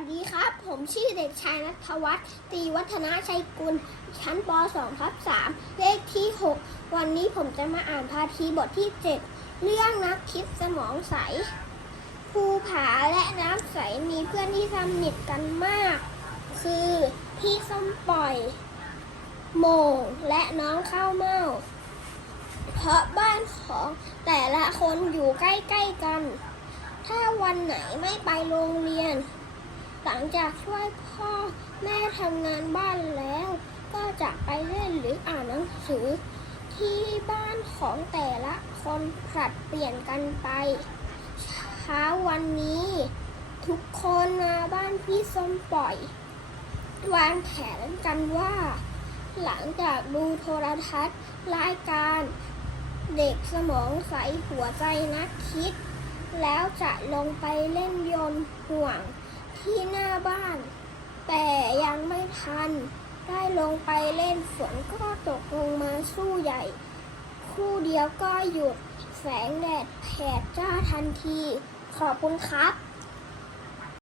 วัสดีครับ ผมชื่อเด็กชายนัทวัฒน์ตีวัฒนาชัยกุล ชั้นป .2 ทับ3เลขที่ 6 วันนี้ผมจะมาอ่านพาทีบทที่ 7 เรื่องนักคิดสมองใส ภูผาและน้ำใสมีเพื่อนที่สนิทกันมาก คือพี่ส้มปล่อย โมงและน้องข้าวเม่า เพราะบ้านของแต่ละคนอยู่ใกล้ ๆ กัน ถ้าวันไหนไม่ไปโรงเรียน หลังจากช่วยพ่อแม่ทำงานบ้านแล้ว ก็จะไปเล่นหรืออ่านหนังสือ ที่บ้านของแต่ละคนผลัดเปลี่ยนกันไปเช้าวันนี้ ทุกคนมาบ้านพี่ส้มปล่อยวางแผนกันว่า หลังจากดูโทรทัศน์รายการเด็กสมองใสหัวใจนักคิด แล้วจะลงไปเล่นโยนห่วง ที่หน้าบ้าน แต่ยังไม่ทัน ได้ลงไปเล่นฝนก็ตกลงมาสู้ใหญ่ คู่เดียวก็หยุด แสงแดดแผดจ้าทันที ขอบคุณครับ